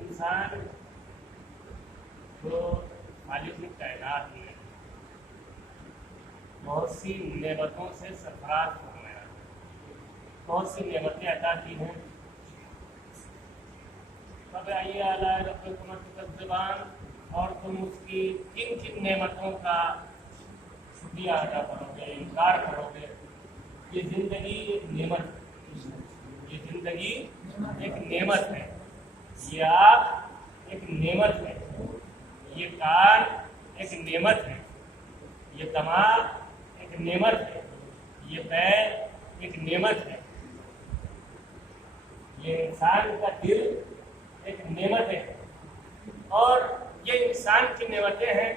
انسان جو خالق کائنات میں بہت سی نعمتوں سے سرفراز فرمایا، بہت سی نعمتیں عطا کی ہیں. فبأي آلاء ربكما تكذبان، اور تم اس کی کن کن نعمتوں کا شکریہ ادا کرو گے، انکار کرو گے. یہ زندگی ایک نعمت ہے، یہ زندگی ایک نعمت ہے، یہ آپ ایک نعمت ہے، یہ کان ایک نعمت ہے، یہ دماغ ایک نعمت ہے، یہ پیر ایک نعمت ہے، یہ انسان کا دل ایک نعمت ہے. اور یہ انسان کی نعمتیں ہیں.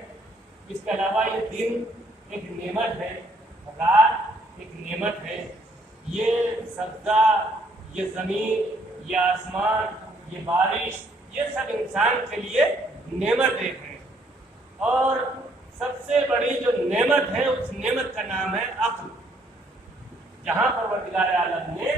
اس کے علاوہ یہ دن ایک نعمت ہے، رات ایک نعمت ہے، یہ سبزہ، یہ زمین، یہ آسمان، یہ بارش، یہ سب انسان کے لیے نعمتیں ہیں. اور سب سے بڑی جو نعمت ہے اس نعمت کا نام ہے عقل. جہاں پروردگار عالم نے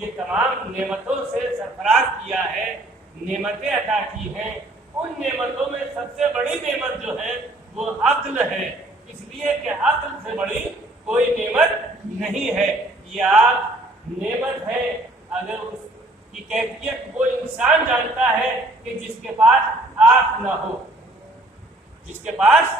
یہ تمام نعمتوں سے سرفراز کیا ہے، نعمتیں عطا کی ہیں، ان نعمتوں میں سب سے بڑی نعمت جو ہے وہ عقل ہے. اس لیے کہ عقل سے بڑی کوئی نعمت نہیں ہے. یہ آنکھ نعمت ہے. اگر اس کی کیفیت وہ انسان جانتا ہے کہ جس کے پاس آنکھ نہ ہو، جس کے پاس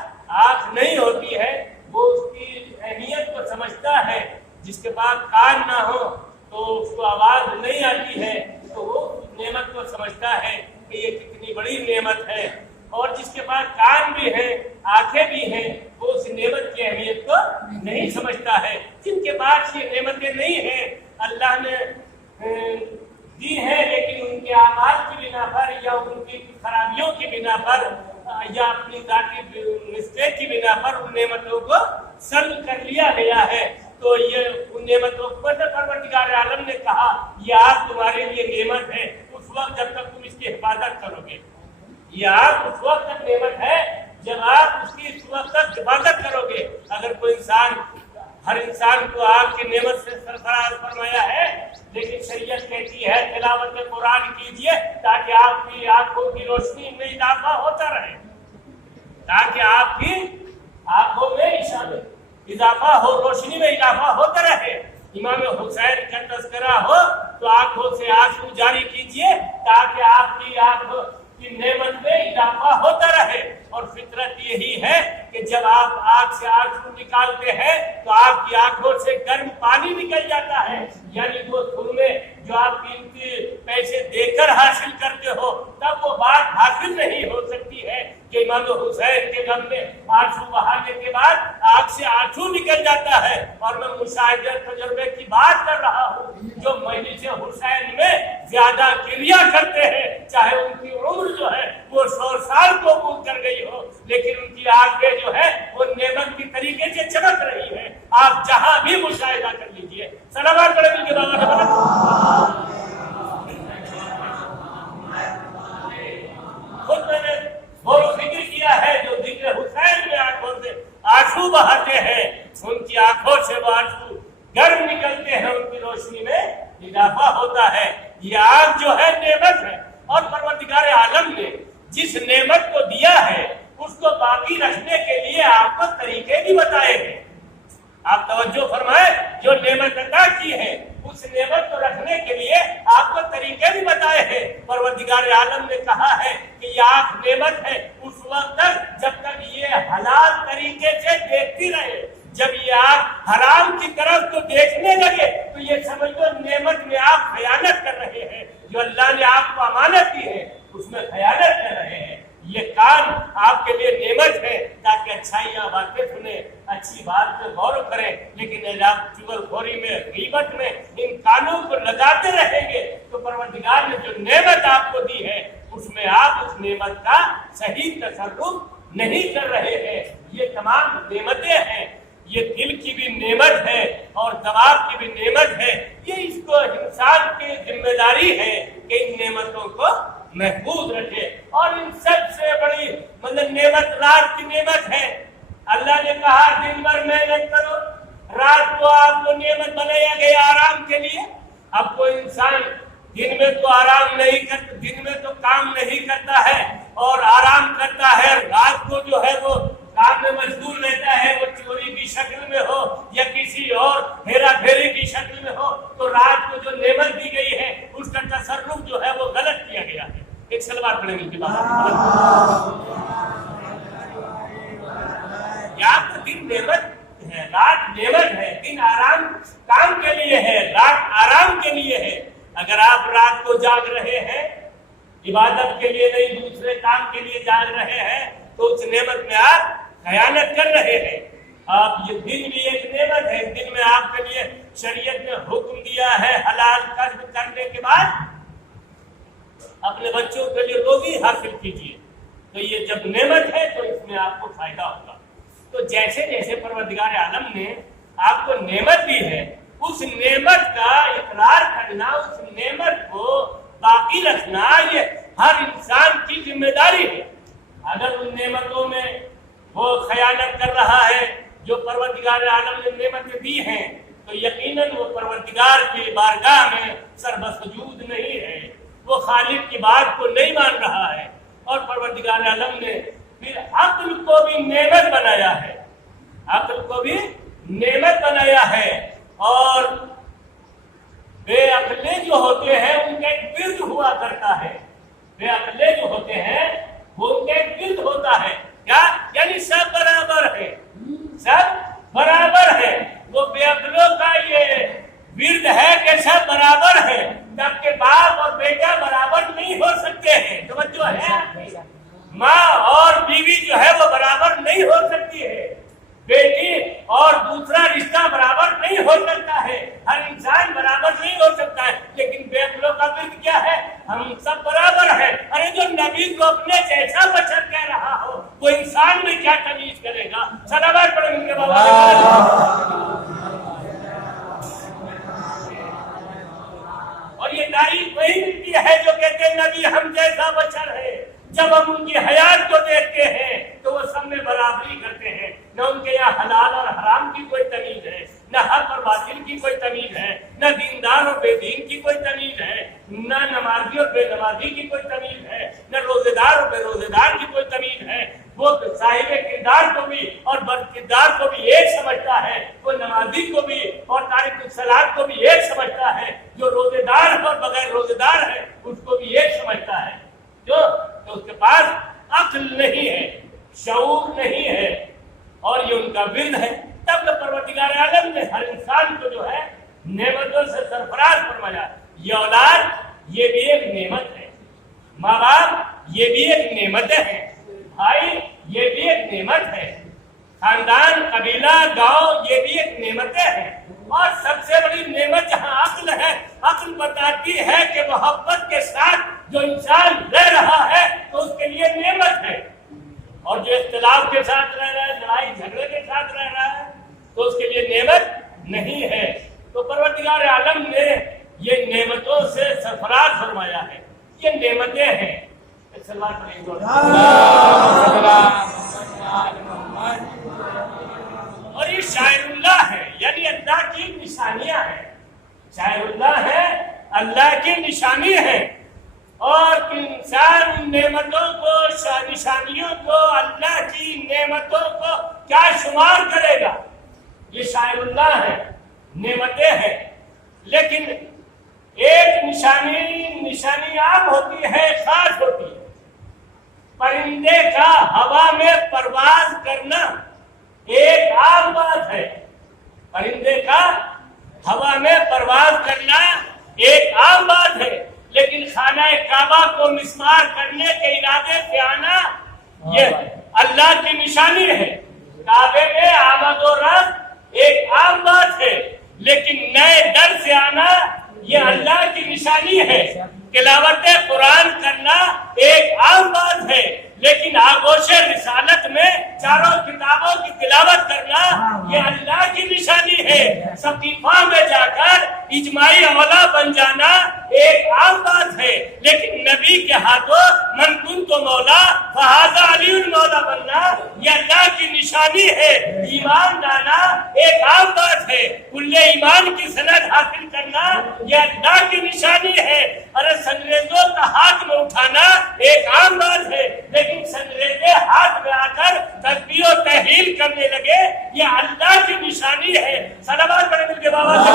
آنکھ نہیں ہوتی ہے وہ اس کی اہمیت کو سمجھتا ہے. جس کے پاس کان نہ ہو تو اس کو آواز نہیں آتی ہے تو وہ نعمت کو سمجھتا ہے کہ یہ کتنی بڑی نعمت ہے. اور جس کے پاس کان بھی ہیں، آنکھیں بھی ہیں، وہ اس نعمت کی اہمیت کو نہیں سمجھتا ہے. جن کے پاس یہ نعمتیں نہیں ہیں، اللہ نے دی ہیں لیکن ان کے اعمال کی بنا پر یا ان کی خرابیوں کی بنا پر یا اپنی ذاتی مسٹیک کی بنا پر ان نعمتوں کو سلب کر لیا گیا ہے. تو یہ ان نعمتوں پر پروردگار عالم نے کہا یہ آگ تمہارے لیے نعمت ہے اس وقت جب تک تم اس کی حفاظت کرو گے. یہ آگ اس وقت تک نعمت ہے جب آپ اس کی اس وقت تک حفاظت کرو گے. اگر کوئی انسان، ہر انسان کو آگ کی نعمت سے سرفراز فرمایا ہے، لیکن شریعت کہتی ہے تلاوت قرآن کیجئے تاکہ آپ کی آنکھوں کی روشنی میں اضافہ ہوتا رہے، تاکہ آپ کی آنکھوں میں اضافہ ہو، روشنی میں اضافہ ہوتا رہے. امام حسین کا تذکرہ ہو تو آنکھوں سے آنسو جاری کیجئے تاکہ آپ کی آنکھوں کی نعمت میں اضافہ ہوتا رہے. اور فطرت یہی ہے کہ جب آپ آنکھ سے آنسو نکالتے ہیں تو آپ کی آنکھوں سے گرم پانی نکل جاتا ہے. یعنی وہ سرمے جو آپ قیمتی پیسے دے کر حاصل کرتے ہو تب وہ بات حاصل نہیں ہو سکتی ہے کہ امام حسین کے غم میں آنسو بہانے کے بعد آنکھ سے آنسو نکل جاتا ہے. اور میں مشاہدہ تجربے کی بات کر رہا ہوں جو مجلس حسین میں زیادہ کریا کرتے ہیں، چاہے ان کی عمر جو ہے وہ 100 سال کو قبول کر گئی ہو، لیکن ان کی آنکھیں جو ہے وہ نعمت کی طریقے سے چمک رہی ہے. آپ جہاں بھی مشاہدہ کر لیجئے. صلوات پڑھیں کے بعد خود میں نے غور و فکر کیا ہے جو ذکر حسین میں آنکھوں سے آنسو بہاتے ہیں، ان کی آنکھوں سے وہ آنسو گرم نکلتے ہیں، ان کی روشنی میں اضافہ ہوتا ہے. یہ آنکھ جو ہے نعمت ہے. اور پروردگار عالم نے جس نعمت کو دیا ہے اس کو باقی رکھنے کے لیے آپ کو طریقے بھی بتائے ہیں. آپ توجہ فرمائیں، جو نعمت عطا کی ہے اس نعمت کو رکھنے کے لیے آپ کو طریقے بھی بتائے ہیں. پروردگار عالم نے کہا ہے کہ یہ آنکھ نعمت ہے اس وقت تک جب تک یہ حلال طریقے سے دیکھتی رہے. جب یہ آپ حرام کی طرف تو دیکھنے لگے تو یہ سمجھ لو نعمت میں آپ خیانت کر رہے ہیں. جو اللہ نے آپ کو امانت دی ہے اس میں خیانت کر رہے ہیں. یہ کان آپ کے لیے نعمت ہے تاکہ اچھائیاں باتیں سنیں، اچھی بات پہ غور کریں. لیکن آپ چغلخوری میں، غیبت میں ان کانوں کو لگاتے رہیں گے تو پروردگار نے جو نعمت آپ کو دی ہے اس میں آپ اس نعمت کا صحیح تصرف نہیں کر رہے ہیں. یہ تمام نعمتیں ہیں. یہ دل کی بھی نعمت ہے اور دماغ کی بھی نعمت ہے. یہ اس کو انسان کی ذمہ داری ہے کہ ان نعمتوں کو محفوظ رکھے. اور ان سب سے بڑی نعمت رات کی نعمت ہے. اللہ نے کہا دن بھر محنت کرو، رات کو آپ کو نعمت بنایا گیا آرام کے لیے. اب کوئی انسان دن میں تو آرام نہیں کرتا، دن میں تو کام نہیں کرتا ہے اور آرام کرتا ہے، رات کو جو ہے وہ کام میں مشغول رہتا ہے، وہ چوری کی شکل میں ہو یا کسی اور ہیرا پھیری کی شکل میں ہو، تو رات کو جو نعمت دی گئی ہے اس کا تصرف جو ہے وہ غلط کیا گیا ہے. ایک سلوات پڑھیں گے یا تو دن نعمت ہے، رات نعمت ہے. دن آرام کام کے لیے ہے، رات آرام کے لیے ہے. اگر آپ رات کو جاگ رہے ہیں عبادت کے لیے نہیں دوسرے کام کے لیے جاگ رہے ہیں تو اس نعمت میں آپ خیانت کر رہے ہیں. آپ یہ دن بھی ایک نعمت ہے. دن میں آپ کے لیے شریعت نے حکم دیا ہے حلال کسب کرنے کے بعد اپنے بچوں کے لیے روزی حاصل کیجیے. تو یہ جب نعمت ہے تو اس میں آپ کو فائدہ ہوگا. تو جیسے جیسے پروردگار عالم نے آپ کو نعمت دی ہے اس نعمت کا اقرار کرنا، اس نعمت کو باقی رکھنا یہ ہر انسان کی ذمہ داری ہے. اگر ان نعمتوں میں وہ خیانت کر رہا ہے جو پروردگار عالم نے نعمتیں دی ہیں تو یقیناً وہ پروردگار کی بارگاہ میں سربسجود نہیں ہے، وہ خالق کی بات کو نہیں مان رہا ہے. اور پروردگار عالم نے پھر عقل کو بھی نعمت بنایا ہے، عقل کو بھی نعمت بنایا ہے. اور بے عقلیں جو ہوتے ہیں ان کا ایک ورد ہوا کرتا ہے. بے عقلیں جو ہوتے ہیں وہ ان کا ایک ورد ہوتا ہے. کیا یعنی سب برابر ہے، سب برابر ہے. وہ بے عقلوں کا یہ ورد ہے کہ سب برابر ہے، جبکہ باپ اور بیٹا برابر نہیں ہو سکتے ہیں. توجہ ہے، ماں اور بیوی جو ہے وہ برابر نہیں ہو سکتی ہے، بیٹی اور دوسرا رشتہ برابر نہیں ہو سکتا ہے، ہر انسان برابر نہیں ہو سکتا ہے. لیکن بے عقلوں کا ورد کیا ہے؟ ہم سب برابر ہیں. ارے جو نبی کو اپنے جیسا بشر کہہ رہا ہو وہ انسان میں کیا تمیز کرے گا؟ صلوات پڑھیں گے بابا. اور یہ تعریف وہی ملتی ہے جو کہتے ہیں نبی ہم جیسا بشر ہے. جب ہم ان کی حیات کو دیکھتے ہیں تو وہ سب میں برابری کرتے ہیں. نہ ان کے یہاں حلال اور حرام کی کوئی تمیز ہے، نہ حق اور باطل کی کوئی تمیز ہے، نہ دیندار اور بے دین کی کوئی تمیز ہے، نہ نمازی اور بے نمازی کی کوئی تمیز ہے، نہ روزے دار اور بے روزے دار کی کوئی تمیز ہے. وہ صاحب کردار کو بھی اور بد کردار کو بھی ایک سمجھتا ہے، وہ نمازی کو بھی اور تارک الصلاۃ کو بھی ایک سمجھتا ہے، جو روزے دار اور بغیر روزے دار ہے اس کو بھی ایک سمجھتا ہے. جو تو اس کے پاس عقل نہیں ہے، شعور نہیں ہے اور یہ ان کا ورد ہے. تب تو پروردگار عالم نے ہر انسان کو جو ہے نعمتوں سے سرفراز فرمایا. یہ اولاد یہ بھی ایک نعمت ہے، ماں باپ یہ بھی ایک نعمتیں ہیں، بھائی یہ بھی ایک نعمت ہے، خاندان قبیلہ گاؤں یہ بھی ایک نعمتیں ہیں. اور سب سے بڑی نعمت جہاں عقل ہے، عقل بتاتی ہے کہ محبت کے ساتھ جو انسان رہ رہا ہے تو اس کے لیے نعمت ہے، اور جو اختلاف کے ساتھ رہ رہا ہے، لڑائی جھگڑے کے ساتھ رہ رہا ہے تو اس کے لیے نعمت نہیں ہے. تو پروردگار عالم نے یہ نعمتوں سے سرفراز فرمایا ہے. یہ نعمتیں ہیں. اور یہ شاعر اللہ ہے، یعنی اللہ کی نشانیاں ہیں. شاعر اللہ ہے، اللہ کی نشانی ہے. اور انسان ان نعمتوں کو نشانیوں کو، اللہ کی نعمتوں کو کیا شمار کرے گا؟ یہ شاعر اللہ ہے، نعمتیں ہیں، لیکن ایک نشانی عام ہوتی ہے، خاص ہوتی ہے۔ پرندے کا ہوا میں پرواز کرنا ایک عام بات ہے، پرندے کا ہوا میں پرواز کرنا ایک عام بات ہے، لیکن خانہ کعبہ کو مسمار کرنے کے ارادے سے آنا یہ اللہ کی نشانی ہے۔ کعبے میں آمد و رفت ایک عام بات ہے، لیکن نئے در سے آنا یہ اللہ کی نشانی ہے۔ تلاوت قرآن کرنا ایک عام بات ہے، لیکن آغوش رسالت میں چاروں کتابوں کی تلاوت کرنا یہ اللہ کی نشانی ہے۔ سقیفہ میں جا کر اجماعی اولا بن جانا ایک عام بات ہے، لیکن نبی کے ہاتھوں من کنت مولا فہذا علی المولا بننا یہ اللہ کی نشانی ہے۔ ایمان لانا ایک عام بات ہے، کل ایمان کی سند حاصل کرنا یہ اللہ کی نشانی ہے۔ ارے سنگریزوں کا ہاتھ میں اٹھانا ایک عام بات ہے، لیکن سنگریزے ہاتھ میں آ کر تسبیح و تحلیل کرنے لگے یہ اللہ کی نشانی ہے۔ صلوات پڑھیں مل کے بابا سے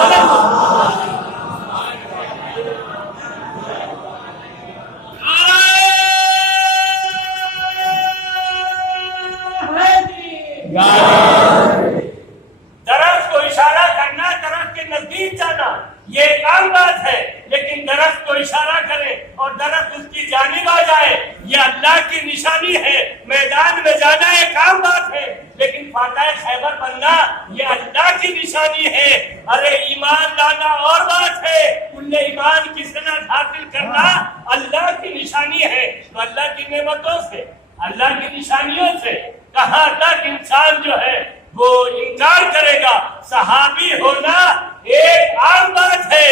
درخت کو اشارہ کرنا، درخت کے نزدیک جانا یہ ایک عام بات ہے، لیکن درخت کو اشارہ کرے اور درخت اس کی جانب آ جائے یہ اللہ کی نشانی ہے۔ میدان میں جانا ایک عام بات ہے، لیکن فاتح خیبر بننا یہ اللہ کی نشانی ہے۔ ارے ایمان لانا اور بات ہے، کل ایمان کی سند حاصل کرنا اللہ کی نشانی ہے۔ تو اللہ کی نعمتوں سے، اللہ کی نشانیوں سے کہاں تک انسان جو ہے وہ انکار کرے گا؟ صحابی ہونا ایک عام بات ہے،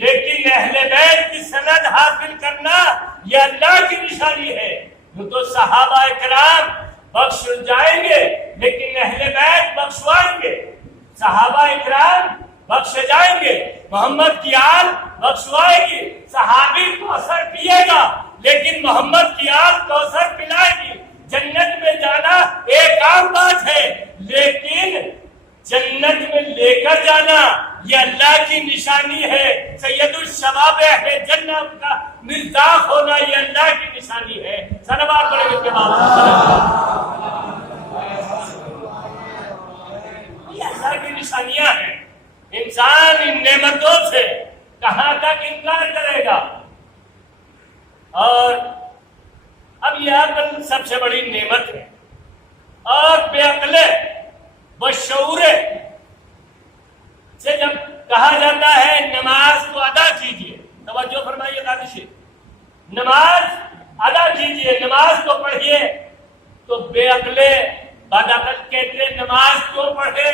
لیکن اہل بیت کی سند حاصل کرنا یہ اللہ کی نشانی ہے۔ تو صحابہ کرام بخش جائیں گے، لیکن اہل بیت بخشوائیں گے۔ صحابہ کرام بخشے جائیں گے، محمد کی آل بخشوائے گی۔ صحابی کوثر پیے گا، لیکن محمد کی آل کوثر پلائے گی۔ جنت میں جانا ایک عام بات ہے، لیکن جنت میں لے کر جانا یہ اللہ کی نشانی ہے۔ سید الشباب اہل جنت کا مزداق ہونا یہ اللہ کی نشانی ہے۔ صلوات پڑھیں اس کے بعد یہ اللہ کی نشانیاں ہیں۔ انسان ان نعمتوں سے کہاں تک انکار کرے گا؟ اور اب یہ عقل سب سے بڑی نعمت ہے، اور بے عقلے بشعورے سے جب کہا جاتا ہے نماز کو ادا کیجیے، توجہ فرمائیے قاضی شیخ، نماز ادا کیجیے، نماز کو پڑھیے، تو بے عقلے بد عقل کہتے نماز کیوں پڑھے؟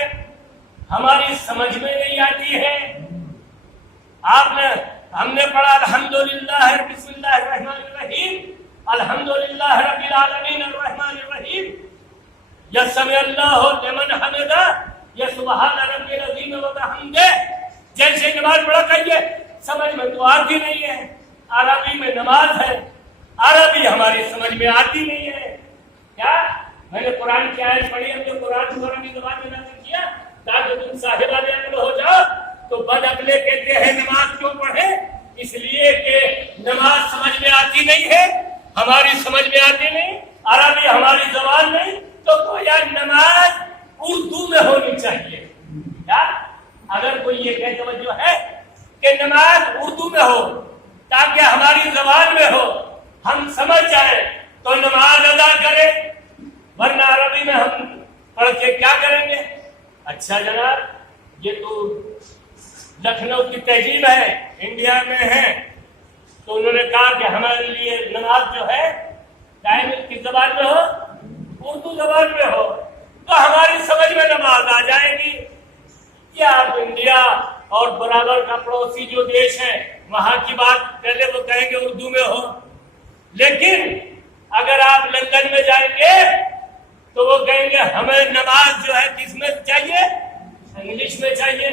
ہماری سمجھ میں نہیں آتی ہے۔ ہم نے پڑھا الحمدللہ بسم اللہ الرحمن الرحیم، الحمدللہ رب العالمین الرحمن الرحیم، یا سمع اللہ لمن حمدہ، یا سبحان ربی العظیم وبحمدہ، جیسے نماز پڑھا کریے۔ سمجھ میں تو آتی نہیں ہے، عربی میں نماز ہے، عربی ہماری سمجھ میں آتی نہیں ہے۔ کیا میں نے قرآن کی آیت پڑھی ہے، جو قرآن کو عربی زبان میں نازل کیا تاکہ تم صاحب عقل ہو جاؤ، تو بد عقلے کہتے ہیں نماز کیوں پڑھے؟ اس لیے کہ نماز سمجھ میں آتی نہیں ہے، ہماری سمجھ میں آتی نہیں، عربی ہماری زبان نہیں، تو گویا نماز اردو میں ہونی چاہیے۔ کیا اگر کوئی یہ کہہ توجہ ہے کہ نماز اردو میں ہو تاکہ ہماری زبان میں ہو، ہم سمجھ جائیں تو نماز ادا کریں، ورنہ عربی میں ہم پڑھ کے کیا کریں گے؟ اچھا جناب، یہ تو لکھنؤ کی تہذیب ہے، انڈیا میں ہے، تو انہوں نے کہا کہ ہمارے لیے نماز جو ہے ٹائم کس زبان میں ہو؟ اردو زبان میں ہو، تو ہماری سمجھ میں نماز آ جائے گی۔ یا آپ انڈیا اور برابر کا پڑوسی جو دیش ہے وہاں کی بات پہلے وہ کہیں گے اردو میں ہو، لیکن اگر آپ لندن میں جائیں گے تو وہ کہیں گے ہمیں نماز جو ہے کس میں چاہیے؟ انگلش میں چاہیے،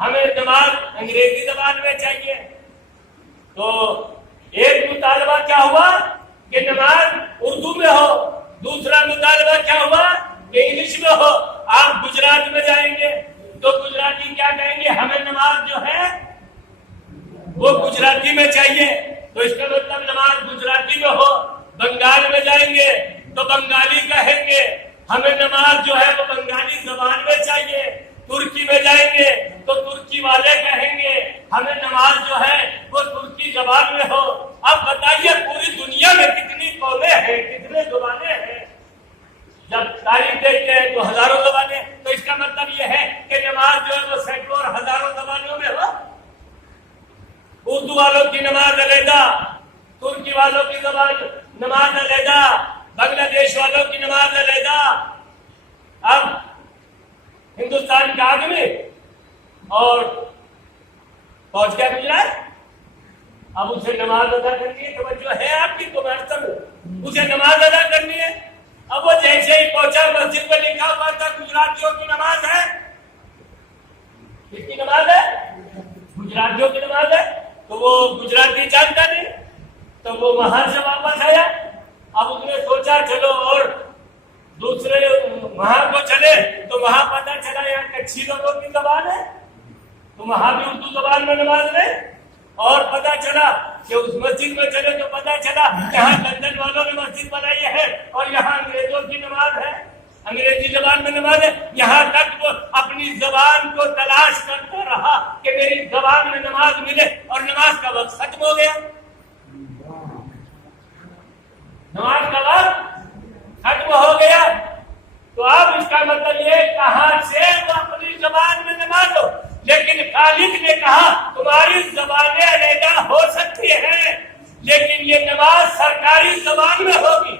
ہمیں نماز انگریزی زبان میں چاہیے۔ تو ایک مطالبہ کیا ہوا کہ نماز کہ انگلش میں ہو. آپ گجرات میں جائیں گے تو گجراتی کیا کہیں گے؟ ہمیں نماز جو ہے وہ گجراتی میں چاہیے. تو اس کا مطلب نماز گجراتی میں ہو. بنگال میں جائیں گے تو بنگالی کہیں گے ہمیں نماز جو ہے وہ بنگالی زبان میں چاہیے. ترکی میں جائیں گے تو ترکی والے کہیں گے ہمیں نماز جو ہے وہ ترکی زبان میں ہو. اب بتائیے پوری دنیا میں کتنی قومیں ہیں, کتنے زبانیں ہیں؟ جب تاریخ دیکھتے ہیں تو ہزاروں زبانیں. تو اس کا مطلب یہ ہے کہ نماز جو ہے وہ سینکڑوں اور ہزاروں زبانوں میں ہو. اردو والوں کی نماز علیحدہ, ترکی والوں کی زبان نماز علیحدہ, بنگلہ دیش والوں کی نماز علیحدہ. اب ہندوستان کا آدمی اور پہنچ گیا گجرات, اب اسے نماز ادا کرنی ہے. توجہ ہے آپ کی تو اسے نماز ادا کرنی ہے. اب وہ جیسے ہی پہنچا مسجد میں لکھا ہوا تھا گجراتیوں کی نماز ہے. کس کی نماز ہے؟ گجراتیوں کی نماز ہے. تو وہ گجراتی جانتا نہیں, تو وہ وہاں سے واپس آیا. اب اس نے سوچا چلو اور دوسرے وہاں کو چلے, تو وہاں پتہ چلا یہاں کچھی لوگوں کی زبان ہے تو وہاں بھی اردو زبان میں نماز لے. اور پتہ چلا کہ اس مسجد میں چلے تو پتہ چلا یہاں لندن والوں نے مسجد بنائی ہے اور یہاں انگریزوں کی نماز ہے, انگریزی زبان میں نماز ہے. یہاں تک وہ اپنی زبان کو تلاش کرتا رہا کہ میری زبان میں نماز ملے, اور نماز کا وقت ختم ہو گیا. نماز کا وقت ختم ہو گیا. تو اب اس کا مطلب یہ کہاں سے وہ اپنی زبان میں نماز ہو. لیکن خالق نے کہا تمہاری زبانیں علیحدہ ہو سکتی ہیں لیکن یہ نماز سرکاری زبان میں ہوگی.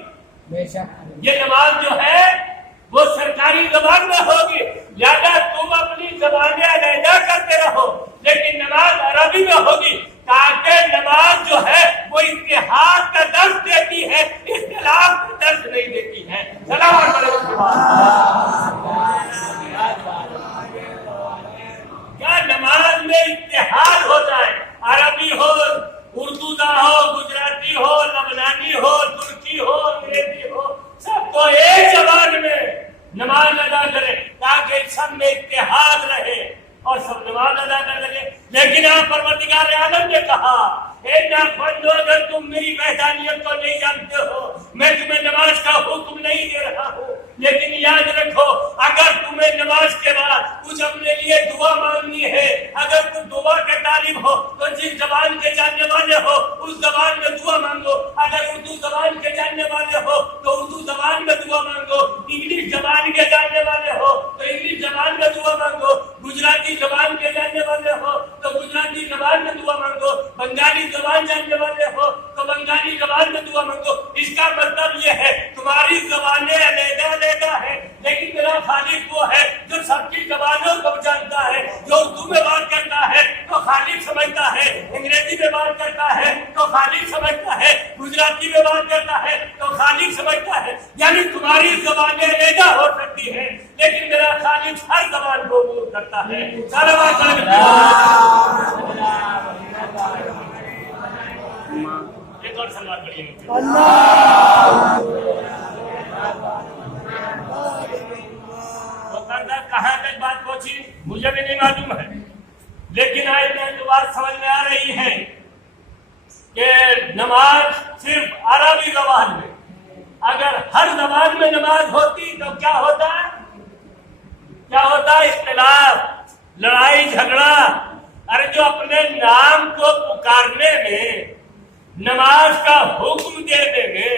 یہ نماز جو ہے وہ سرکاری زبان میں ہوگی. لہذا تم اپنی زبانیں علیحدہ کرتے رہو لیکن نماز عربی میں ہوگی, تاکہ نماز جو ہے وہ اتحاد کا درس دیتی ہے, اختلاف کا درس نہیں دیتی ہے. سلام علیکم. کیا نماز میں اتحاد ہو جائے, عربی ہو, اردو نہ ہو, گجراتی ہو, لبنانی ہو, ترکی ہو, انگریزی ہو, سب کو ایک زبان میں نماز ادا کرے تاکہ سب میں اتحاد رہے اور سب نماز ادا کر لگے. لیکن آپ پروردگار عالم نے کہا اے نافرمانو, اگر تم میری وحدانیت کو نہیں جانتے ہو, میں تمہیں نماز کا حکم نہیں دے رہا ہوں, لیکن یاد رکھو اگر تمہیں نماز کے بعد کچھ اپنے لیے دعا مانگنی ہے, اگر تم دعا کے طالب ہو تو جس زبان کے جاننے والے ہو اس زبان میں دعا مانگو. اگر اردو زبان کے جاننے والے ہو تو اردو زبان میں دعا مانگو. انگلش زبان کے جاننے والے ہو تو انگلش زبان میں دعا مانگو. گجراتی زبان کے جاننے والے ہو تو گجراتی زبان میں دعا مانگو. بنگالی زبان جاننے والے ہو تو بنگالی زبان میں دعا مانگو. اس کا مطلب یہ ہے تمہاری زبانیں علیحدہ علیحدہ ہے لیکن میرا خالق وہ ہے جو سب کی زبانوں کو جانتا ہے. جو اردو میں بات کرتا ہے تو خالق سمجھتا ہے, انگریزی میں بات کرتا ہے تو خالق سمجھتا ہے, گجراتی میں بات کرتا ہے تو خالق سمجھتا ہے. یعنی تمہاری زبانیں علیحدہ ہو سکتی ہیں لیکن میرا خالق ہر زبان کو عبور کرتا ہے. ایک اور سلوات پڑھیے. کہاں تک بات پہنچی مجھے بھی نہیں معلوم ہے, لیکن آج میں جو بات سمجھ میں آ رہی ہے کہ نماز صرف عربی زبان میں, اگر ہر زبان میں نماز ہوتی تو کیا ہوتا ہے, کیا ہوتا ہے؟ اختلاف, لڑائی جھگڑا. ارے جو اپنے نام کو پکارنے میں, نماز کا حکم دینے میں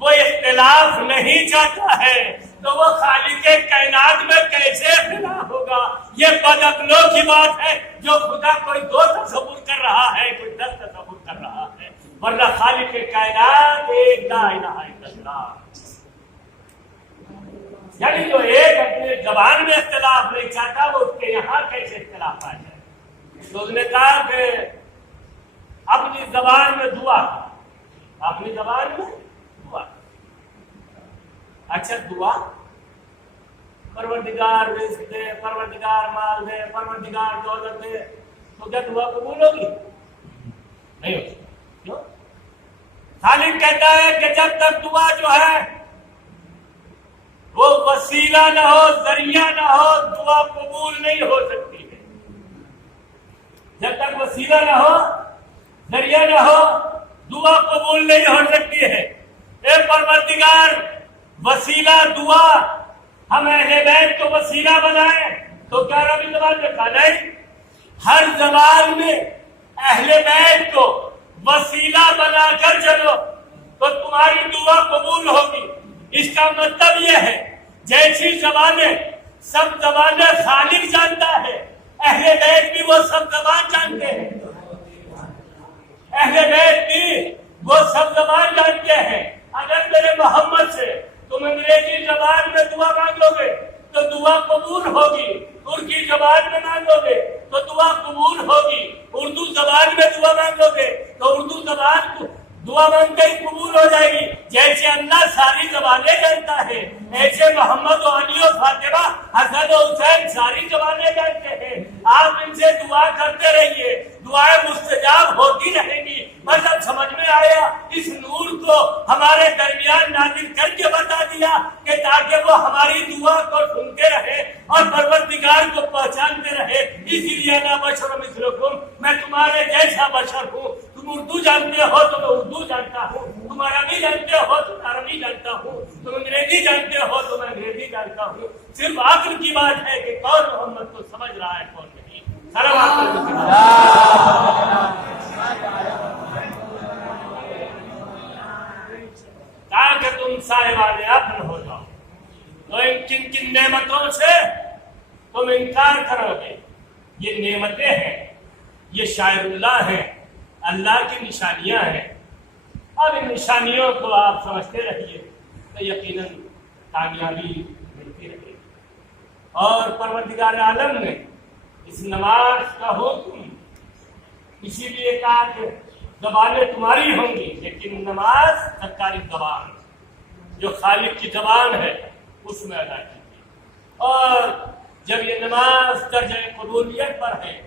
وہ اختلاف نہیں چاہتا ہے تو وہ خالق کائنات میں کیسے اختلاف ہوگا؟ یہ بدعقلوں کی بات ہے. جو خدا کوئی 2 تصور کر رہا ہے, کوئی 10 تصور کر رہا ہے, ورنہ خالق کائنات ایک لا الہ الا اللہ. یعنی جو ایک اپنے زبان میں اختلاف نہیں چاہتا وہ اس کے یہاں کیسے اختلاف آ جائے. تو اس نے کہا کہ اپنی زبان میں دعا, اپنی زبان میں دعا. اچھا دعا, پروردگار رزق دے, پروردگار مال دے, پروردگار دولت دے, تو کیا دعا قبول ہوگی؟ نہیں ہوگی. کیوں؟ خالق کہتا ہے کہ جب تک دعا جو ہے وہ وسیلہ نہ ہو، ذریعہ نہ ہو، دعا قبول نہیں ہو سکتی ہے۔ جب تک وسیلہ نہ ہو، ذریعہ نہ ہو، دعا قبول نہیں ہو سکتی ہے۔ اے پروردگار، وسیلہ دعا ہم اہل بیت کو وسیلہ بنائیں تو کیا عربی زبان میں کہا نہیں؟ ہر زبان میں اہل بیت کو وسیلہ بنا کر چلو تو تمہاری دعا قبول ہوگی۔ اس کا مطلب یہ ہے جیسی زبانیں سب زبانیں خالق جانتا ہے، اہل بیت بھی وہ سب زبان جانتے ہیں، اہل بیت بھی وہ سب زبان جانتے ہیں۔ اگر میرے محمد سے تم انگریزی زبان میں دعا مانگو گے تو دعا قبول ہوگی، ترکی زبان میں مانگو گے تو دعا قبول ہوگی، اردو زبان میں دعا مانگو گے تو اردو زبان کو دعا مانگتے ہی قبول ہو جائے گی۔ جیسے اللہ ساری زبانیں جانتا ہے، ایسے محمد و علی و فاطمہ، حسن و حسین ساری زبانیں جانتے ہیں۔ آپ ان سے دعا کرتے رہیے، دعائیں مستجاب ہوتی رہیں گی۔ مطلب سمجھ میں آیا؟ اس نور کو ہمارے درمیان نازل کر کے بتا دیا کہ تاکہ وہ ہماری دعا کو سنتے رہے اور پروردگار کو پہچانتے رہے۔ اسی لیے انا بشر مثلکم، میں تمہارے جیسا بشر ہوں۔ تم اردو جانتے ہو تو میں اردو جانتا ہوں، تم عربی جانتے ہو تو میں عربی جانتا ہوں، تم انگریزی جانتے ہو تو میں انگریزی جانتا ہوں۔ صرف آخر کی بات ہے کہ کون محمد کو سمجھ رہا ہے کون نہیں۔ تاکہ تم صاحبان اپن ہو جاؤ تو ان کن کن نعمتوں سے تم انکار کرو گے۔ یہ نعمتیں ہیں، یہ شاعر اللہ ہیں، اللہ کی نشانیاں ہیں۔ اب ان نشانیوں کو آپ سمجھتے رہیے تو یقیناً کامیابی ملتی رہے گی۔ اور پروردگار عالم نے اس نماز کا حکم اسی لیے کہا کہ زبانیں تمہاری ہوں گی لیکن نماز سرکاری زبان جو خالق کی زبان ہے اس میں ادا کیجیے۔ اور جب یہ نماز درجہ قبولیت پر ہے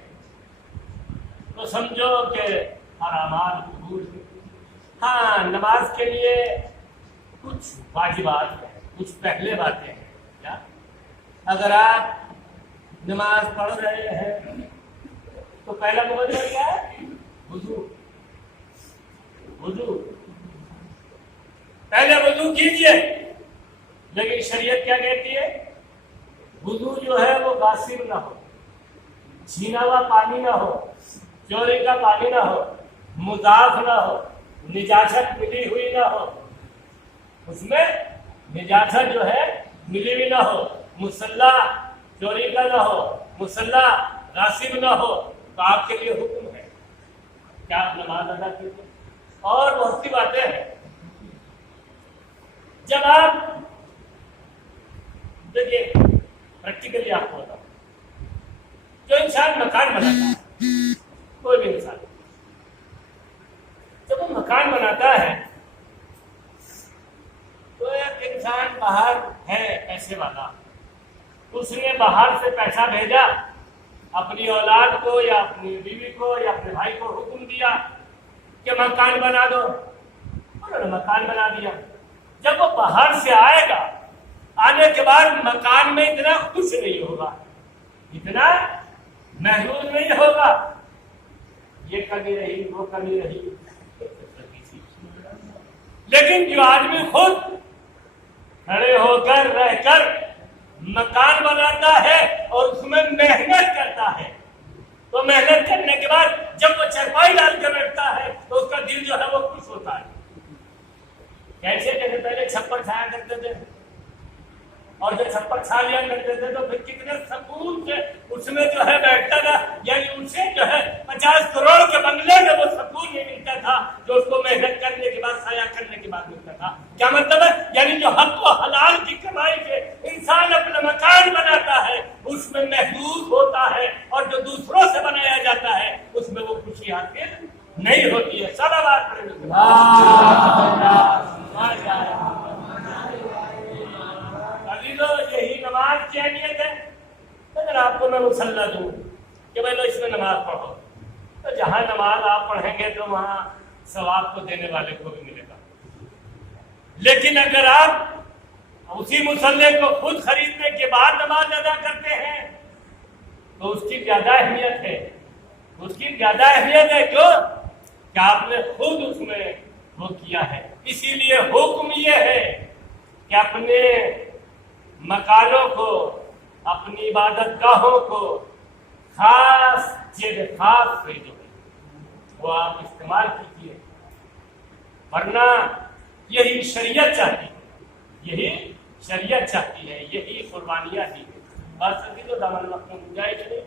تو سمجھو کہ حرامات قبول ہیں۔ ہاں، نماز کے لیے کچھ واجبات ہیں، کچھ پہلے باتیں ہیں۔ کیا؟ اگر آپ نماز پڑھ رہے ہیں تو پہلا مقدمہ کیا ہے؟ وضو۔ وضو پہلے وضو کیجئے، لیکن شریعت کیا کہتی ہے؟ وضو جو ہے وہ غاصب نہ ہو، چھینا ہوا پانی نہ ہو، چوری کا پانی نہ ہو، مضاف نہ ہو، نجاست ملی ہوئی نہ ہو، اس میں نجاست جو ہے ملی ہوئی نہ ہو، مصلح چوری کا نہ ہو، مصلح غاصب نہ ہو، تو آپ کے لیے حکم ہے کیا آپ نماز ادا کیجیے۔ اور بہت سی باتیں ہیں۔ جب آپ دیکھیے پریکٹیکلی آپ کو بتاؤں، جو انسان مکان بناتا ہے، کوئی بھی انسان جب وہ مکان بناتا ہے تو ایک انسان باہر ہے پیسے والا، اس نے باہر سے پیسہ بھیجا، اپنی اولاد کو یا اپنی بیوی کو یا اپنے بھائی کو حکم دیا کہ مکان بنا دو، انہوں نے مکان بنا دیا۔ جب وہ باہر سے آئے گا، آنے کے بعد مکان میں اتنا خوش نہیں ہوگا، اتنا محظوظ نہیں ہوگا، یہ کمی رہی وہ کمی رہی۔ لیکن جو آدمی خود کھڑے ہو کر رہ کر مکان بناتا ہے اور اس میں محنت کرتا ہے، تو محنت کرنے کے بعد جب وہ چرپائی ڈال کر بیٹھتا ہے تو اس کا دل جو ہے وہ خوش ہوتا ہے۔ کیسے جیسے پہلے چھپر چھایا کرتے تھے، اور جب چھپر چھا لیا کرتے تھے تو پھر کتنے سکون سے اس میں جو ہے بیٹھتا تھا، یعنی اسے جو ہے 50 کروڑ کے بنگلے میں وہ سکون نہیں ملتا تھا جو اس کو محنت کرنے کے بعد سایہ کرنے کے بعد ملتا تھا۔ کیا مطلب ہے؟ یعنی جو حق و حلال کی کمائی سے انسان اپنا مکان بناتا ہے اس میں محظوظ ہوتا ہے، اور جو دوسروں سے بنایا جاتا ہے اس میں وہ خوشی حاصل نہیں ہوتی ہے۔ سارا بات یہی نماز کی اہمیت ہے۔ اگر آپ کو میں مسلح دوں کہ بھائی لو اس میں نماز پڑھو، تو جہاں نماز آپ پڑھیں گے تو وہاں ثواب کو دینے والے کو بھی ملے گا۔ لیکن اگر آپ اسی مصلی کو خود خریدنے کے بعد نماز ادا کرتے ہیں تو اس کی زیادہ اہمیت ہے، اس کی زیادہ اہمیت ہے۔ کیوں کہ آپ نے خود اس میں وہ کیا ہے۔ اسی لیے حکم یہ ہے کہ اپنے مکانوں کو، اپنی عبادت گاہوں کو خاص خاص سے جو ہے وہ آپ استعمال کیجیے، ورنہ یہی شریعت چاہتی ہے، یہی شریعت چاہتی ہے، یہی قربانیاں دی ہے۔ بات سکتی تو دامن وقت میں گنجائش نہیں،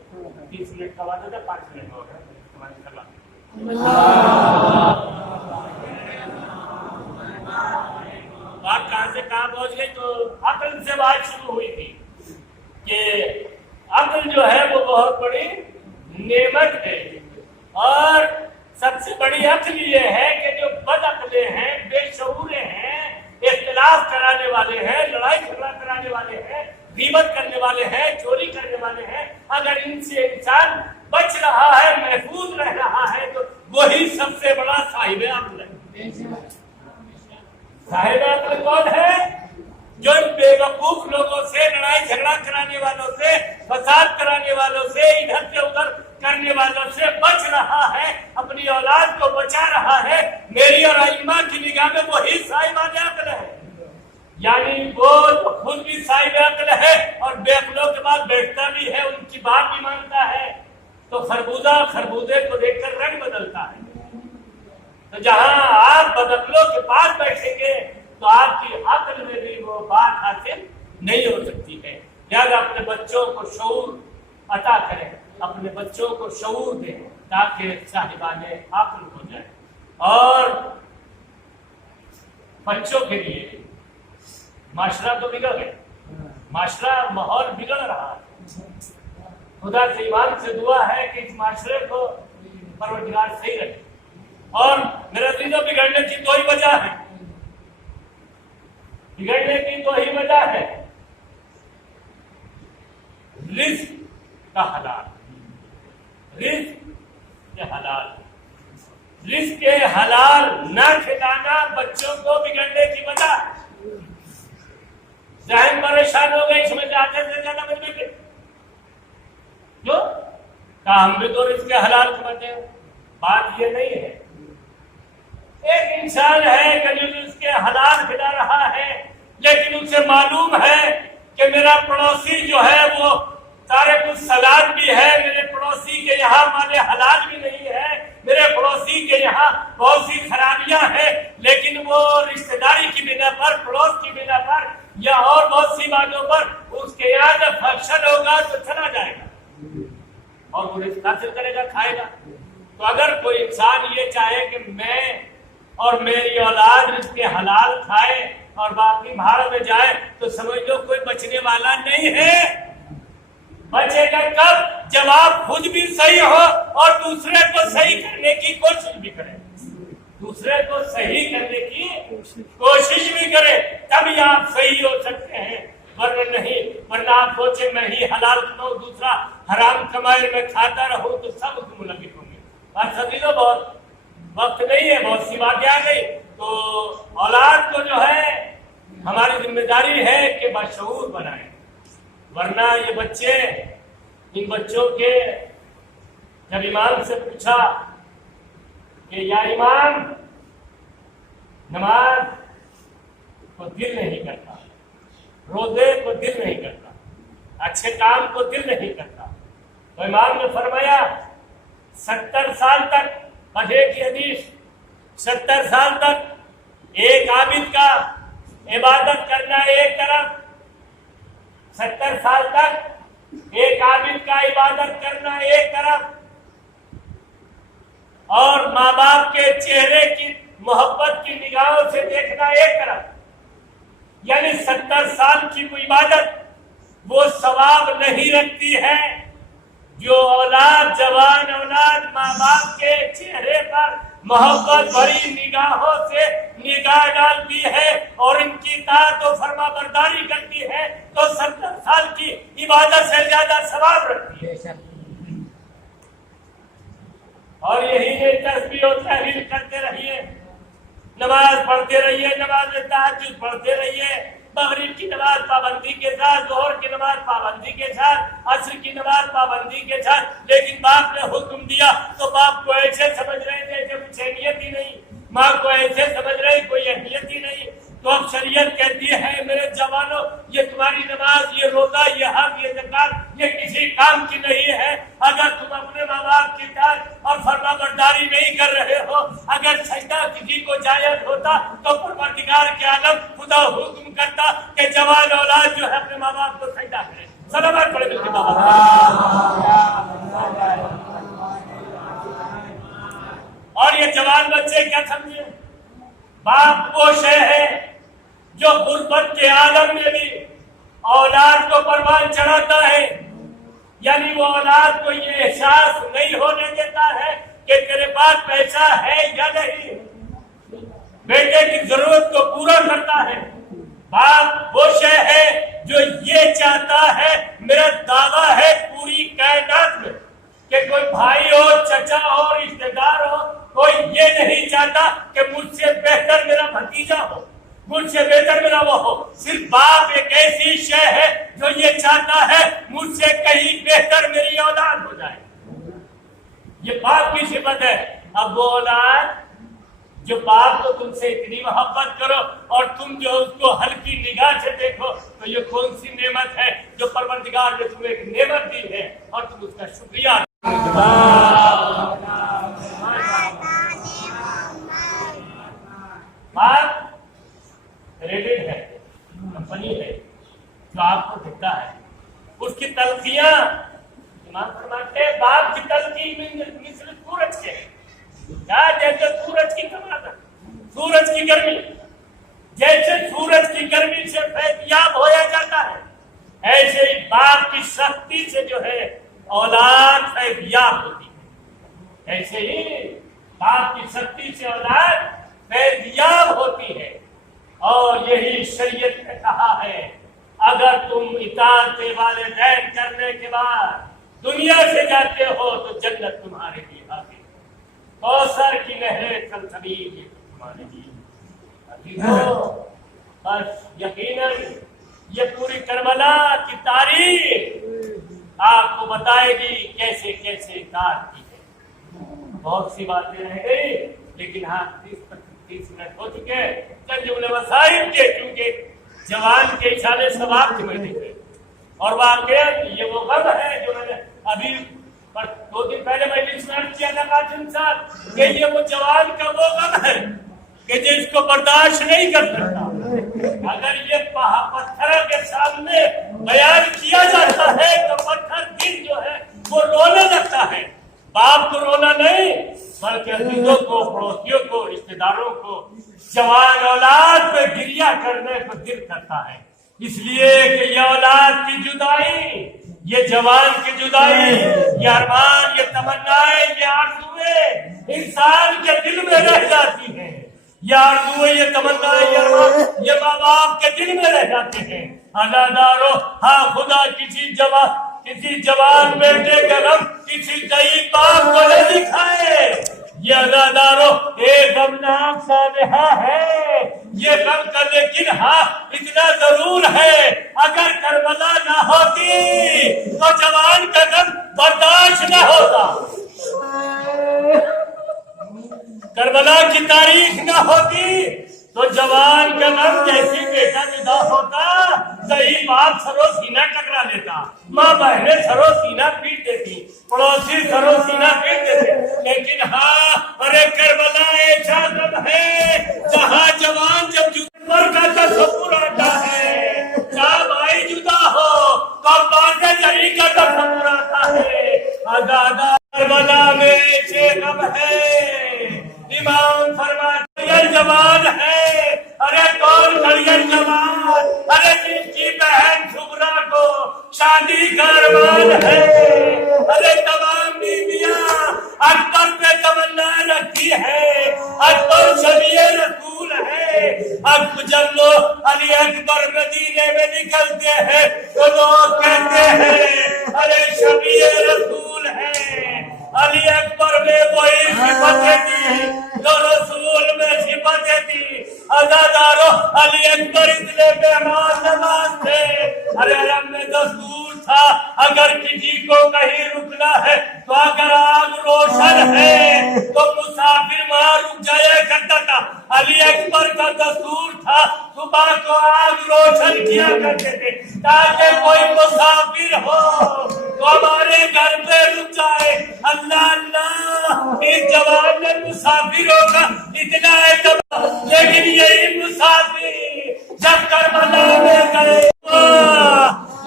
30 منٹ کا وعدہ تھا، 5 منٹ ہو گیا۔ بات کہاں سے کہاں پہنچ گئی؟ تو عقل سے بات شروع ہوئی تھی کہ عقل جو ہے وہ بہت بڑی نعمت ہے، اور سب سے بڑی عقل یہ ہے کہ جو بد عقلیں ہیں، بے شعوریں ہیں، اختلاف کرانے والے ہیں، لڑائی جھگڑا کرانے والے ہیں، غیبت کرنے والے ہیں، چوری کرنے والے ہیں، اگر ان سے انسان بچ رہا ہے، محفوظ رہ رہا ہے، تو وہی سب سے بڑا صاحب عقل ہے۔ صاحب عقل کون ہے؟ جو ان بے وقوف لوگوں سے، لڑائی جھگڑا کرانے والوں سے، فساد کرانے والوں سے، ادھر سے ادھر کرنے والوں سے بچ رہا ہے، اپنی اولاد کو بچا رہا ہے۔ میری اور ائمہ کی نگاہ میں وہی صاحب عقل ہے، یعنی وہ جو خود بھی صاحب عقل ہے اور بے عقلوں کے بعد بیٹھتا بھی ہے، ان کی بات بھی مانتا ہے، تو خربوزہ خربوزے کو دیکھ کر رنگ بدلتا ہے۔ تو جہاں آپ بدعقلوں کے پاس بیٹھیں گے تو آپ کی عقل میں بھی وہ بات حاصل نہیں ہو سکتی ہے۔ لہٰذا اپنے بچوں کو شعور عطا کریں، اپنے بچوں کو شعور دیں تاکہ صاحبان عقل ہو جائے۔ اور بچوں کے لیے معاشرہ تو بگڑ گیا، معاشرہ ماحول بگڑ رہا ہے۔ خدا سے ایمان سے دعا ہے کہ اس معاشرے کو پروردگار صحیح رکھے۔ اور میرا عزیزوں، بگڑنے کی دو ہی وجہ ہے، بگڑنے کی دو ہی وجہ ہے۔ رزق کا حلال، رزق کے حلال، رزق کے حلال نہ کھلانا بچوں کو بگڑنے کی وجہ ہے۔ ذہن پریشان ہو گئی، سمجھ آتے سے زیادہ بچ گئے جو ہم بھی تو رزق کے حلال کھاتے ہیں۔ بات یہ نہیں ہے، ایک انسان ہے کہ جو اس کے حلال کھلا رہا ہے، لیکن اسے معلوم ہے کہ میرا پڑوسی جو ہے وہ تارک الصلاۃ بھی ہے، میرے پڑوسی کے یہاں مال حلال بھی نہیں ہے، میرے پڑوسی کے یہاں بہت سی خرابیاں ہیں، لیکن وہ رشتہ داری کی بنا پر، پڑوس کی بنا پر، یا اور بہت سی باتوں پر اس کے یہاں جب فنکشن ہوگا تو چلا جائے گا اور وہ رزق حاصل کرے گا، کھائے گا۔ تو اگر کوئی انسان یہ چاہے کہ میں اور میری اولاد رزق حلال کھائے اور باقی بھاڑ میں جائے، تو سمجھ لو کوئی بچنے والا نہیں ہے۔ بچے گا کب؟ جب آپ خود بھی صحیح ہو اور دوسرے کو صحیح کرنے کی کوشش بھی کریں، دوسرے کو صحیح کرنے کی کوشش بھی کریں، تب یہ آپ صحیح ہو سکتے ہیں، ورنہ نہیں۔ ورنہ آپ سوچیں میں ہی حلال کھاؤں، دوسرا حرام کمائے، میں کھاتا رہوں، تو سب اس کو ملوث ہوں گے۔ بات سمجھ لو، بہت وقت نہیں ہے، بہت سی باتیں آ گئی۔ تو اولاد کو جو ہے ہماری ذمہ داری ہے کہ بشعور بنائیں، ورنہ یہ بچے، ان بچوں کے جب امام سے پوچھا کہ یا امام، نماز کو دل نہیں کرتا، روزے کو دل نہیں کرتا، اچھے کام کو دل نہیں کرتا، تو امام نے فرمایا 70 سال تک، بس ایک ہی حدیث، 70 سال تک ایک عابد کا عبادت کرنا ایک طرف، 70 سال تک ایک عابد کا عبادت کرنا ایک طرف، اور ماں باپ کے چہرے کی محبت کی نگاہوں سے دیکھنا ایک طرف، یعنی 70 سال کی وہ عبادت وہ ثواب نہیں رکھتی ہے جو اولاد، جوان اولاد ماں باپ کے چہرے پر محبت بھری نگاہوں سے نگاہ ڈالتی ہے اور ان کی اطاعت و فرما برداری کرتی ہے، تو 70 سال کی عبادت سے زیادہ ثواب رکھتی ہے۔ اور یہی تسبیح و تحلیل کرتے رہیے، نماز پڑھتے رہیے، نماز تہجد پڑھتے رہیے، مغرب کی نماز پابندی کے ساتھ، ظہر کی نماز پابندی کے ساتھ، عصر کی نماز پابندی کے ساتھ، لیکن باپ نے حکم دیا تو باپ کو ایسے سمجھ رہے تھے کہ کچھ اہمیت ہی نہیں، ماں کو ایسے سمجھ رہے کوئی اہمیت ہی نہیں. تو اب شریعت کہتی ہے میرے جوانوں، یہ تمہاری نماز، یہ روزہ، یہ حج، یہ زکات، یہ کسی کام کی نہیں ہے اگر تم اپنے ماں باپ کی اطاعت اور فرما برداری نہیں کر رہے ہو. اگر سجدہ کسی کو جائز ہوتا تو پروردگار کے عالم خدا حکم کرتا کہ جوان اولاد جو ہے اپنے ماں باپ کو سجدہ کرے. صلوات پڑھے مل کے بابا. اور یہ جوان بچے کیا سمجھے؟ باپ وہ شے ہے جو غربت کے عالم میں بھی اولاد کو پروان چڑھاتا ہے. یعنی وہ اولاد کو یہ احساس نہیں ہونے دیتا ہے کہ تیرے پاس پیسہ ہے یا نہیں، بیٹے کی ضرورت کو پورا کرتا ہے. باپ وہ شے ہے جو یہ چاہتا ہے، میرا دعویٰ ہے پوری کائنات میں کہ کوئی بھائی ہو، چچا ہو، رشتے دار ہو، کوئی یہ نہیں چاہتا کہ مجھ سے بہتر میرا بھتیجا ہو، مجھ سے بہتر میرا وہ ہو. صرف باپ ایک ایسی شے ہے جو یہ چاہتا ہے مجھ سے کہیں بہتر میری اولاد ہو جائے. یہ باپ کی صفت ہے. اب وہ اولاد جو باپ کو تم سے اتنی محبت کرو اور تم جو اس کو ہلکی نگاہ سے دیکھو تو یہ کون سی نعمت ہے جو پروردگار نے تمہیں ایک نعمت دی ہے اور تم اس کا شکریہ. باپ ریڈڈ ہے، کمپنی ہے جو آپ کو دیتا ہے. اس کی تلخیاں امام فرماتے ہیں باپ کی تلخی مثل سورج کے، جیسے سورج کی تمنا، سورج کی گرمی، جیسے سورج کی گرمی سے فیضیاب ہویا جاتا ہے ایسے ہی باپ کی سختی سے جو ہے اولاد فیضیاب ہوتی ہے. ایسے ہی باپ کی سختی سے اولاد فیضیاب ہوتی ہے. اور یہی شریعت نے کہا ہے اگر تم اطاعت والدین کرنے کے بعد دنیا سے جاتے ہو تو جنت تمہارے لیے حاضر، کوثر کی نہریں سلسبیل یہ تمہارے لیے. بس یقیناً یہ پوری کربلا کی تاریخ آپ کو بتائے گی کیسے کیسے اطاعت کی ہے. بہت سی باتیں رہ گئی لیکن ہاں 30 منٹ ہو چکے. چند جملے وسائل کے کیونکہ جوان کے اشارے ثواب کے میں دیکھے اور واقعہ یہ وہ غم ہے جو میں نے ابھی 2 دن پہلے مجلس میں عرض کیا تھا قاسم صاحب کہ یہ وہ جوان کا وہ غم ہے کہ جس کو برداشت نہیں کر سکتا. اگر یہ پتھر کے سامنے بیان کیا جاتا ہے تو پتھر دل جو ہے وہ رونے لگتا ہے. باپ کو رونا نہیں بلکہ عزیزوں کو، پڑوسیوں کو، رشتے داروں کو، جوان اولاد پہ گریہ کرنے کو دل کرتا ہے. اس لیے کہ یہ اولاد کی جدائی، یہ جوان کی جدائی، یہ ارمان، یہ تمنائیں، یہ آرزویں انسان کے دل میں رہ جاتی ہیں. یہ آرزویں، یہ تمنائیں، یہ ارمان یہ ماں باپ کے دل میں رہ جاتے ہیں. ازادارو ہاں خدا کسی جوان بیٹے کا غم کسی ضعیف باپ کو نہ دکھائے. یہ ازادارو ایک غمناک سانحہ ہے یہ غم کا، لیکن ہاں اتنا ضرور ہے اگر کربلا نہ ہوتی تو جوان کا غم برداشت نہ ہوتا، کربلا کی تاریخ نہ ہوتی تو جوان کا غم جیسی بیٹا جدا ہوتا صحیح باپ سرو سینہ ٹکرا لیتا، ماں بہنیں سرو سینہ پیٹ دیتی، پڑوسی سرو سینہ پیٹ دیتے. لیکن ہاں ارے کربلا ایسا غم ہے جہاں جوان جب جدر کا تصور آتا ہے، جب بھائی جدا ہو تو بازے جری کا تصور آتا ہے. آزادہ کربلا میں ایسے غم ہے. امام فرماتے ہیں جوان ہے، ارے کون کھڑیے جوان، ارے جن کی بہن شبرا کو شادی کا ارمان ہے، ارے تمام بیویاں اکبر پہ تمنا رکھی ہے، اکبر شبیہ رسول ہے. اب جب لوگ علی اکبر مدینے میں نکلتے ہیں تو لوگ کہتے ہیں ارے شبیہ رسول ہے. علی اکبر میں وہی صفتیں تھی جو رسول میں صفتیں تھی. عزادارو علی اکبر اتنے مہمان نواز تھے. ارے عرب میں دستور تھا اگر کسی کو کہیں رکنا ہے تو اگر آگ روشن ہے تو مسافر وہاں رک جایا کرتا تھا. علی اکبر کا دستور تھا صبح کو آگ روشن کیا کرتے تھے تاکہ کوئی مسافر ہو تو ہمارے گھر پہ رک جائے. اللہ اللہ اس جوان نے مسافروں کا اتنا اعتبار, لیکن یہی مسافر جب کربلا میں گئے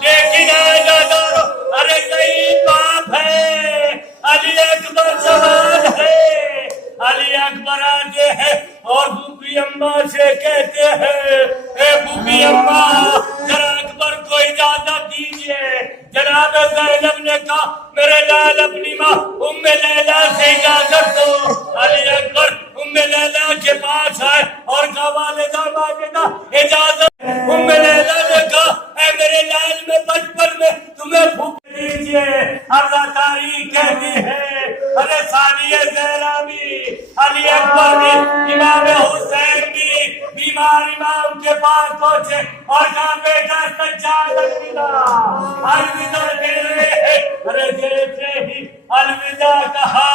لیکن ارے کئی باپ ہے, علی اکبر جوان ہے. علی اکبر آتے ہیں اور بوبی اماں سے کہتے ہیں اے بوبی اماں ذرا اکبر کو اجازت دیجیے. جناب زینب نے کہا میرے لال اپنی ماں ام لیلا سے اجازت دو. علی اکبر ام لیلا کے پاس آئے اور کہا والدہ ماجدہ اجازت. ام لیلا نے کہا اے میرے لال میں بچپن میں تمہیں بھوک دیجیے. اللہ تاریخ کہتی ہے ارے ثانیہ زہرا بھی علی اکبر بھی امام حسین بھی بیمار امام کے پاس پہنچے اور کہا بیٹا سجادت ملا الوداع کہہ رہے ہیں. ارے جیسے ہی الوداع کہا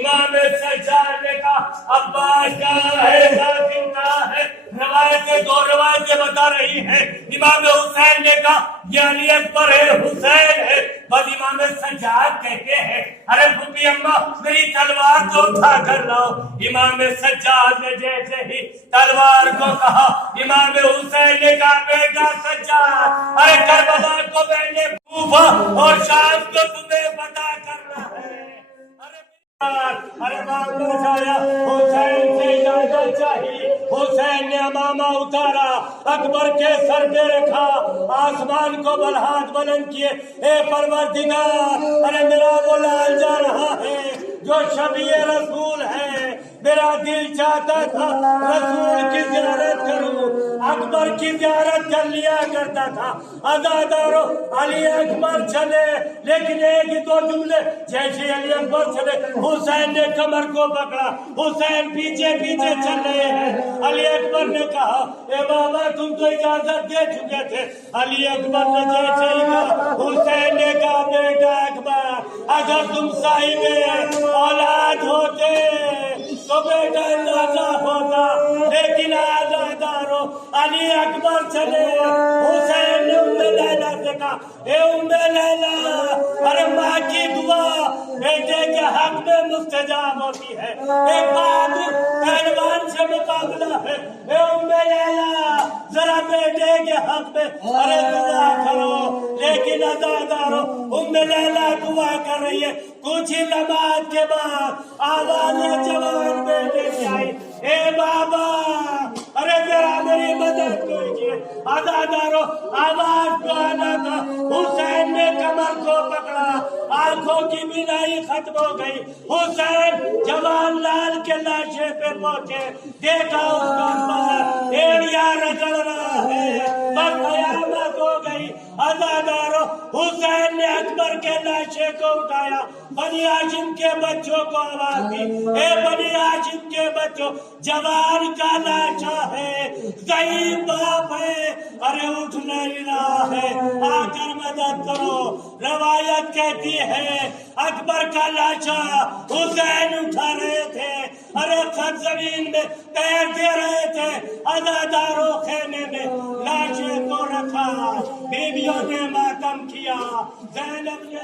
امام سجاد نے کہا عباس کہاں ہے, قاسم کہاں ہے. روایتیں دو روایتیں بتا رہی ہیں. امام حسین نے کہا یہ علی اکبر ہے حسین ہے. بس امام سجاد کہتے ہیں ارے پھوپھی اماں میری تلوار کو اٹھا کر لاؤ. امام سجاد نے جیسے ہی تلوار کو کہا امام حسین نے کہا بیٹا سجاد ارے کربلا کو میں نے کوفہ اور شام کو تمہیں پتا کرنا ہے. ارے واپس آیا حسین سے اجازت چاہیے. حسین نے امامہ اتارا اکبر کے سر پہ رکھا آسمان کو ہاتھ بلند کیے اے پروردگار ارے میرا وہ لال جا رہا ہے جو شبیہ رسول ہے. میرا دل چاہتا تھا رسول کی زیارت کروں. اکبر کی زیارت کر لیا کرتا تھا. عزادارو علی اکبر چلے لیکن ایک دو جملے جیسے علی اکبر چلے حسین نے کمر کو پکڑا. حسین پیچھے پیچھے چل رہے ہیں. علی اکبر نے کہا اے بابا تم تو اجازت دے چکے تھے. علی اکبر نے جیسے ہی کہا حسین نے کہا بیٹا اکبر اگر تم صاحب اولاد ہوتے تو بیٹا اندازہ ہوتا, لیکن عزادارو علی اکبر چلے. حسین نے ام لیلا سے کہا اے ام لیلا ارے ماں کی دعا بیٹے کے حق میں مستجاب ہوتی ہے. ایک بہادر پہلوان سے مقابلہ ہے. اے ام لیلا ذرا بیٹے کے حق میں ارے دعا کرو. لیکن عزادارو ام لیلا دعا کر رہی ہے. کچھ ہی لمحات کے بعد آواز جوان بیٹے سے آئی اے بابا ارے ذرا میری مدد کیجیے. عزادارو آواز کو آنا تھا. حسین نے کمر کو پکڑا, آنکھوں کی بینائی ختم ہو گئی. حسین جوان لال کے لاشے پہ پہنچے, دیکھا اس کو باہر ایڑیا رگڑ رہا ہے. بس قیامت ہو گئی. عزادارو حسین نے اکبر کے لاشے کو اٹھایا. بنی ہاشم کے بچوں کو آواز دی اے بنی ہاشم کے بچوں جوان کا لاشا ہے, ضعیف باپ ہے, ارے اٹھ نہیں رہا ہے, آ کر مدد کرو. روایت کہتی ہے اکبر کا لاشا حسین اٹھا رہے تھے, ارے خط زمین میں پیر دے رہے تھے. عزادارو خیمے میں لاشے کو رکھا, بیویوں نے ماتم کیا. زینب نے